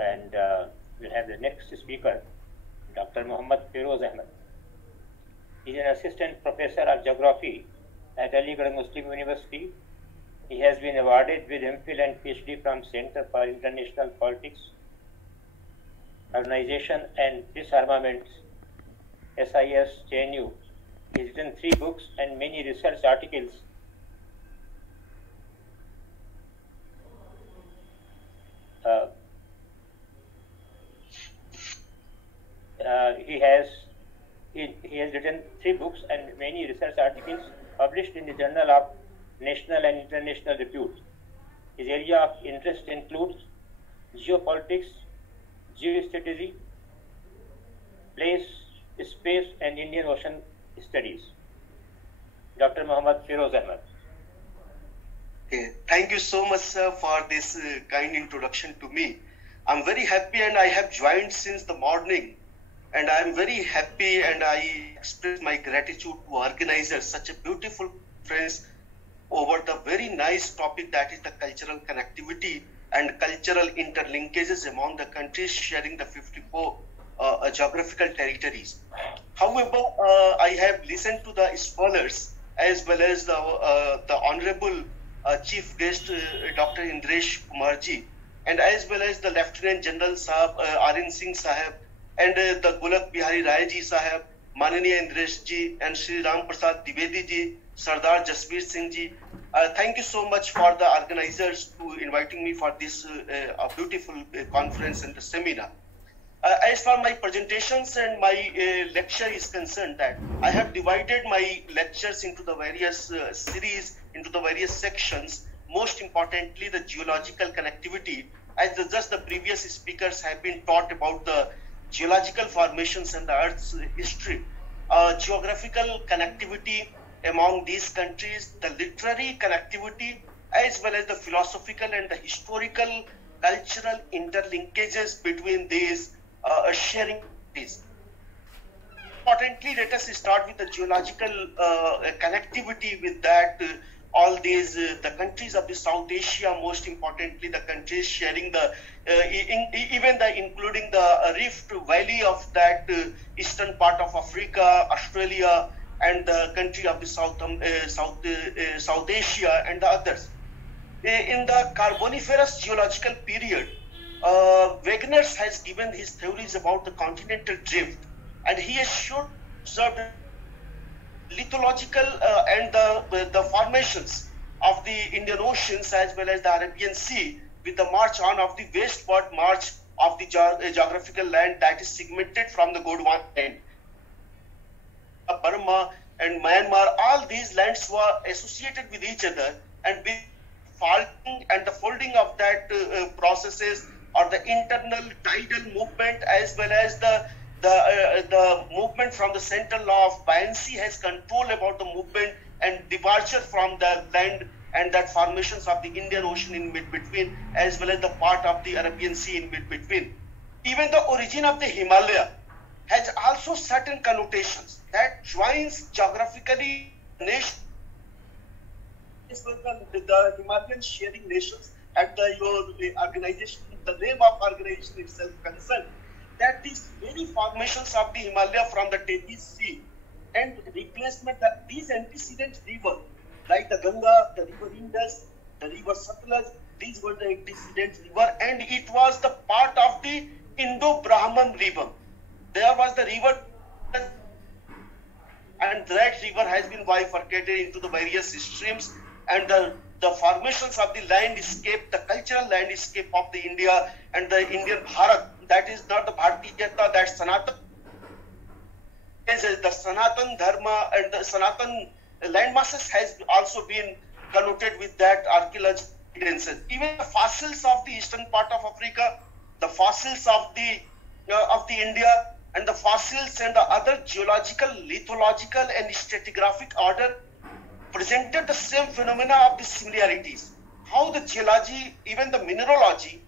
And we'll have the next speaker, Dr. Muhammad Feroz Ahmed. He is an assistant professor of geography at Aligarh Muslim University. He has been awarded with MPhil and PhD from Center for International Politics, Organization and Disarmament, SIS, JNU. He has written 3 books and many research articles. He has written 3 books and many research articles published in the Journal of National and International Repute. His area of interest includes geopolitics, geostrategy, place, space, and Indian Ocean studies. Dr. Muhammad Feroz Ahmed. Thank you so much, sir, for this kind introduction to me. I'm very happy, and I have joined since the morning. And I'm very happy, and I express my gratitude to organizers, such a beautiful conference over the very nice topic, that is the cultural connectivity and cultural interlinkages among the countries sharing the 54 geographical territories. However, I have listened to the scholars as well as the Honorable Chief Guest, Dr. Indresh Kumarji, and as well as the Lieutenant General Sahab, Arin Singh Sahab, and the Gulak Bihari Rai ji Sahab, Mananiya Indresh ji, and Sri Ram Prasad Dwivedi ji, Sardar Jasbir Singh ji. Thank you so much for the organizers to inviting me for this beautiful conference and the seminar. As for my presentations and my lecture is concerned, that I have divided my lectures into the various series, into the various sections. Most importantly, the geological connectivity, as just the previous speakers have been taught about the geological formations and the Earth's history, geographical connectivity among these countries, the literary connectivity, as well as the philosophical and the historical, cultural interlinkages between these sharing these. Importantly, let us start with the geological connectivity. With that, all these the countries of the South Asia, most importantly the countries sharing the including the Rift Valley of that eastern part of Africa, Australia, and the country of the South Asia and the others. In the Carboniferous geological period, Wegener has given his theories about the continental drift, and he has shown observed lithological and the formations of the Indian Oceans as well as the Arabian Sea, with the march on of the westward march of the geographical land that is segmented from the Gondwana land. Burma and Myanmar, all these lands were associated with each other, and with faulting and the folding of that processes, or the internal tidal movement as well as the movement from the central law of buoyancy has control about the movement and departure from the land, and that formations of the Indian Ocean in mid-between as well as the part of the Arabian Sea in mid-between. Even the origin of the Himalaya has also certain connotations that joins geographically nations. The Himalayan sharing nations at your organization, the name of organization itself concerned, that these very formations of the Himalaya from the Tethys Sea and replacement that these antecedent rivers, like the Ganga, the river Indus, the river Satluj, these were the antecedent river, and it was the part of the Indo-Brahman river. There was the river, and that river has been bifurcated into the various streams, and the formations of the landscape, the cultural landscape of the India and the Indian Bharat, that is not the Bharatiyata, that Sanatan, the Sanatan Dharma and the Sanatan landmasses has also been connoted with that archaeological evidences. Even the fossils of the eastern part of Africa, the fossils of the India, and the fossils and the other geological, lithological, and stratigraphic order presented the same phenomena of the similarities. How the geology, even the mineralogy,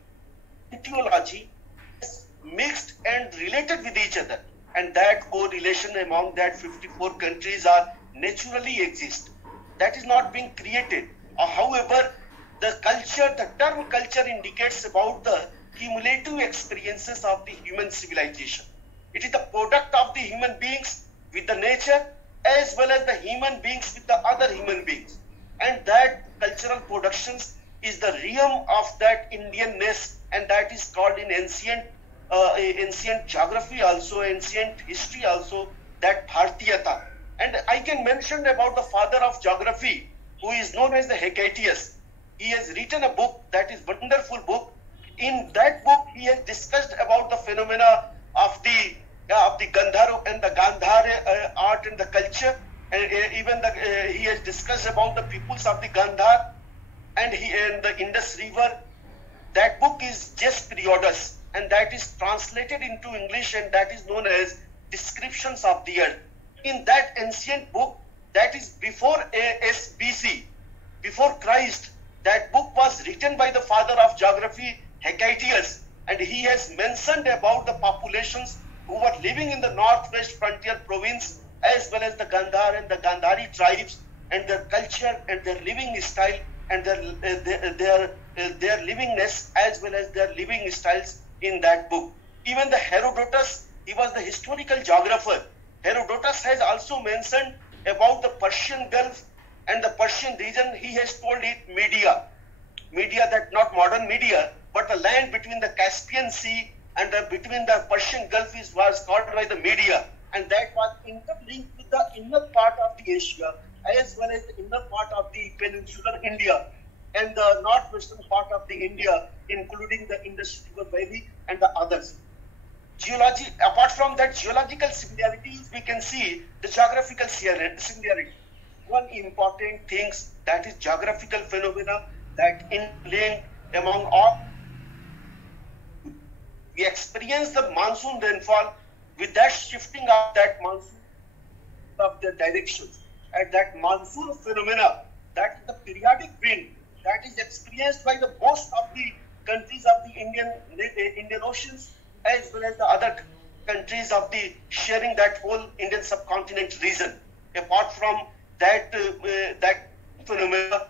geology is mixed and related with each other, and that correlation among that 54 countries are naturally exist. That is not being created. However, the culture, the term culture indicates about the cumulative experiences of the human civilization. It is the product of the human beings with the nature as well as the human beings with the other human beings. And that cultural productions is the realm of that Indianness, and that is called in ancient geography also, ancient history also, that Bhartiyata. And I can mention about the father of geography, who is known as the Hecataeus. He has written a book that is wonderful book. In that book, he has discussed about the phenomena of the Gandhar and the Gandhar art and the culture, and even he has discussed about the peoples of the Gandhar and the Indus River. That book is Ges Periodus, and that is translated into English, and that is known as Descriptions of the Earth. In that ancient book, that is before ASBC, before Christ, that book was written by the father of geography, Hecataeus, and he has mentioned about the populations who were living in the northwest frontier province, as well as the Gandhar and the Gandhari tribes, and their culture and their living style and their livingness as well as their living styles in that book. Even the Herodotus, he was the historical geographer. Herodotus has also mentioned about the Persian Gulf and the Persian region. He has told it Media, that not modern Media, but the land between the Caspian Sea and between the Persian Gulf was called by the Media, and that was interlinked with the inner part of the Asia as well as the inner part of the peninsular India and the northwestern part of the India, including the Indus River Valley and the others. Geology, apart from that geological similarities, we can see the geographical similarity. One important thing, that is geographical phenomena that interlink among all. We experience the monsoon rainfall with that shifting of that monsoon of the directions, and that monsoon phenomena, that is the periodic wind that is experienced by the most of the countries of the Indian Oceans as well as the other countries of the sharing that whole Indian subcontinent region. Apart from that phenomena,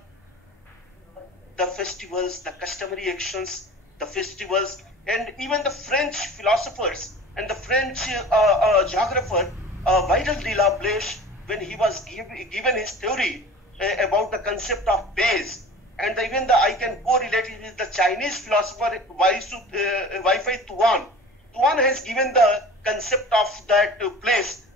the festivals, the customary actions, the festivals, and even the French philosophers and the French geographer Vital de la Blache, when he was given his theory about the concept of phase, and even I can correlate it with the Chinese philosopher Wei-Fei Tuan. Tuan has given the concept of that place,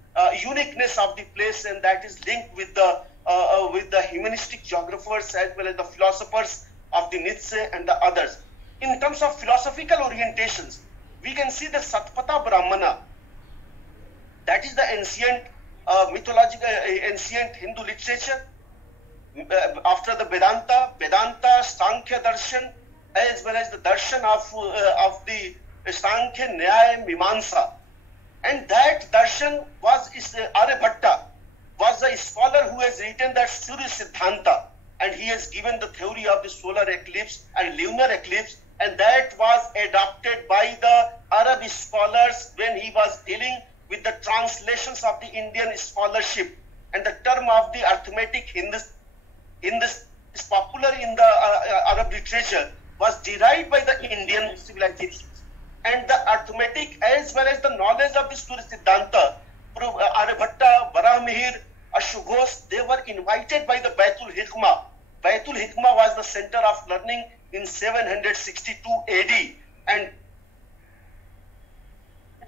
uniqueness of the place, and that is linked with the humanistic geographers as well as the philosophers of the Nietzsche and the others. In terms of philosophical orientations, we can see the Satpatha Brahmana. That is the ancient mythological, ancient Hindu literature. After the Vedanta, Sankhya Darshan, as well as the darshan of the Sankhya, Nyaya, Mimamsa. And that darshan was Aryabhatta, was a scholar who has written that Surya Siddhanta, and he has given the theory of the solar eclipse and lunar eclipse, and that was adopted by the Arab scholars when he was dealing with the translations of the Indian scholarship. And the term of the arithmetic in this is popular in the Arab literature, was derived by the Indian civilizations. And the arithmetic as well as the knowledge of the Surya Siddhanta, Aryabhatta, Varamihir, Ashugos, they were invited by the Baitul Hikmah. Baitul Hikmah was the center of learning in 762 AD, and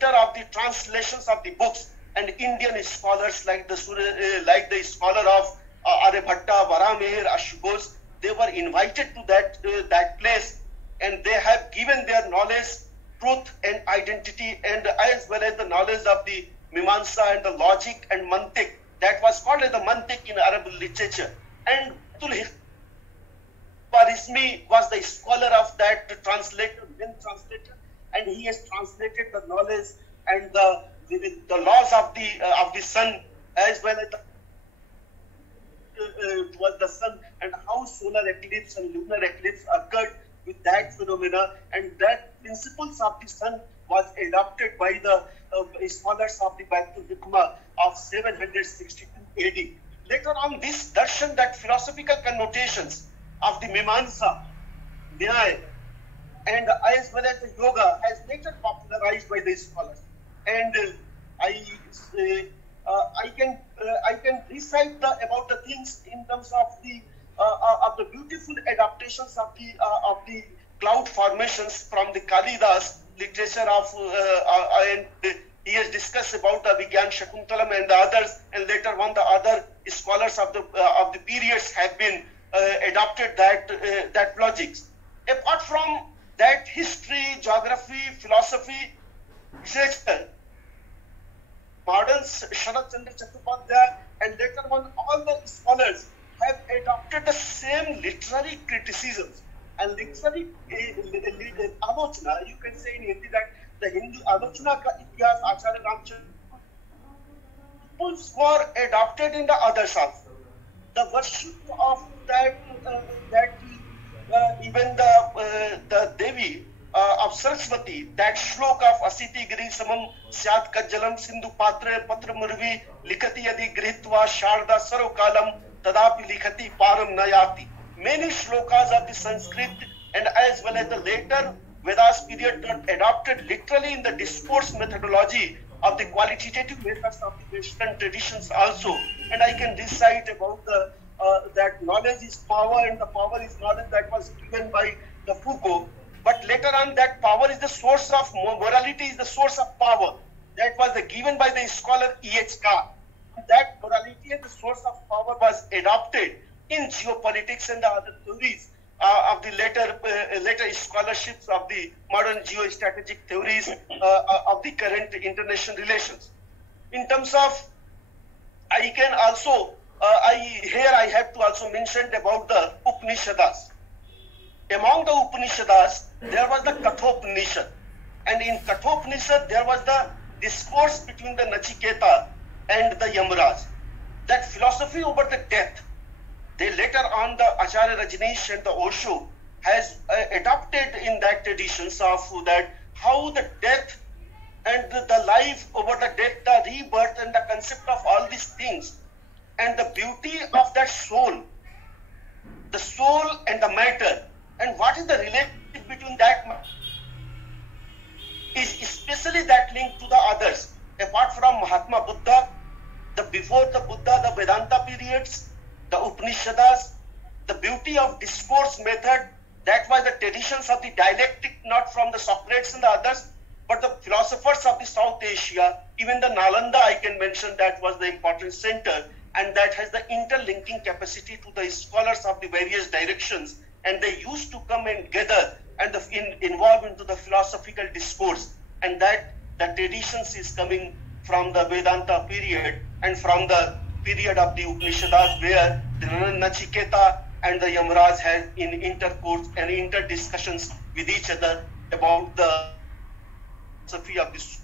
of the translations of the books, and Indian scholars like the scholar of Aryabhatta, Varamihir, Ashugos, they were invited to that place, and they have given their knowledge, truth and identity, and as well as the knowledge of the Mimamsa and the logic and Mantiq. That was called as the Mantiq in Arab literature. And Khwarizmi was the scholar of that translator, and he has translated the knowledge and the laws of the sun, as well as towards the sun, and how solar eclipse and lunar eclipse occurred with that phenomena, and that principles of the sun was adopted by the scholars of the Baitul Hikmah of 762 AD. Later on, this darshan, that philosophical connotations of the Mimamsa, Nyaya, and as well as the yoga has later popularized by the scholars. And I can recite about the things in terms of the beautiful adaptations of the cloud formations from the Kalidas literature of and he has discussed about the Vigyan Shakuntalam and the others, and later on the other scholars of the periods have been adopted that logics. Apart from that, history, geography, philosophy, literature, modern Sharat Chandra Chattopadhyay and later on all the scholars have adopted the same literary criticisms and literary alochana. You can say in Hindi that the Hindu alochana ka itihas Acharya Ramchandra were adopted in the others also. The worship of even the Devi of Saraswati, that shlok of Asiti Giri Samam Syat Kajalam Sindhu Patre Patra Murvi Likati Yadi Gritva Sharda Sarokalam Tadapi Likati Param Nayati. Many shlokas of the Sanskrit and as well as the later Vedas period got adopted literally in the discourse methodology of the qualitative methods of the Western traditions also. And I can recite about that knowledge is power and the power is knowledge that was given by the Foucault. But later on, that power is the source of morality, is the source of power. That was given by the scholar E.H. Carr. That morality and the source of power was adopted in geopolitics and the other theories of the later scholarships of the modern geostrategic theories of the current international relations. In terms of, I can also, I have to also mention about the Upanishads. Among the Upanishads, there was the Kathopanishad. And in Kathopanishad, there was the discourse between the Nachiketa and the Yamaraj. That philosophy over the death, they later on the Acharya Rajneesh and the Osho has adopted in that traditions of that how the death and the life over the death, the rebirth and the concept of all these things and the beauty of that soul, the soul and the matter, and what is the relationship between that is especially that link to the others. Apart from Mahatma Buddha, before the Buddha, the Vedanta periods, the Upanishads, the beauty of discourse method, that was the traditions of the dialectic, not from the Socrates and the others, but the philosophers of the South Asia, even the Nalanda I can mention, that was the important center, and that has the interlinking capacity to the scholars of the various directions, and they used to come and gather and involve into the philosophical discourse, and that the traditions is coming from the Vedanta period and from the period of the Upanishads, where the Nachiketa and the Yamaraj had in intercourse and interdiscussions with each other about the philosophy of this.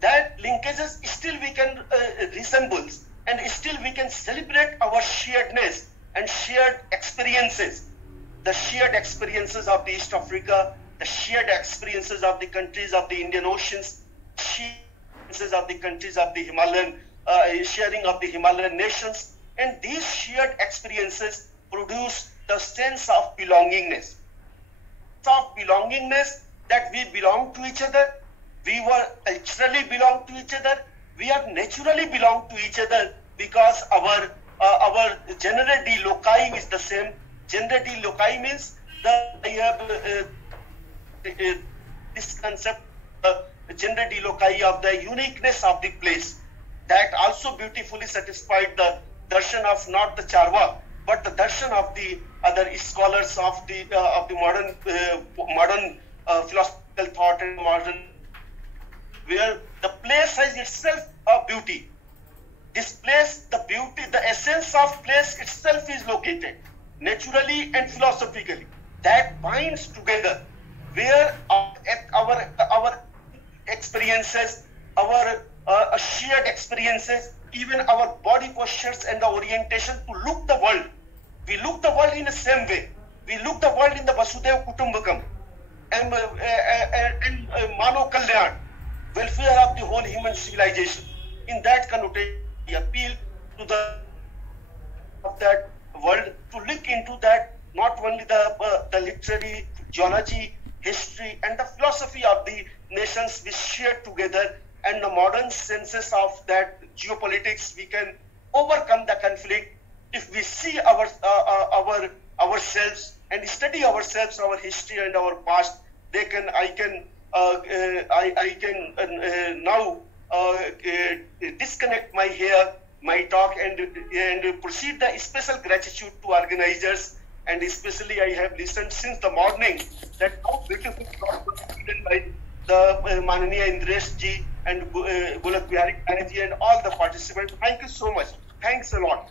That linkages still we can resemble, and still we can celebrate our sharedness and shared experiences. The shared experiences of the East Africa, the shared experiences of the countries of the Indian Oceans, shared experiences of the countries of the Himalayan, sharing of the Himalayan nations, and these shared experiences produce the sense of belongingness. That we belong to each other, we were culturally belong to each other, we are naturally belong to each other because our genere di loci is the same. Genere di loci means this concept, genere di loci of the uniqueness of the place. That also beautifully satisfied the darshan of not the Charva, but the darshan of the other scholars of the modern philosophical thought and modern, where the place has itself a beauty. This place, the beauty, the essence of place itself is located naturally and philosophically. That binds together, where our experiences, our shared experiences, even our body postures and the orientation to look the world. We look the world in the same way. We look the world in the Vasudhaiva Kutumbakam and Mano Kalyan, welfare of the whole human civilization. In that connotation, we appeal to of that world to look into that not only the literary, geology, history, and the philosophy of the nations we share together, and the modern senses of that geopolitics, we can overcome the conflict if we see ourselves and study ourselves, our history and our past. I can now disconnect my talk and proceed the special gratitude to organizers, and especially I have listened since the morning that how beautiful talk was given by the Mananiya Indresh ji and Bulak Bihari Khan ji and all the participants. Thank you so much. Thanks a lot.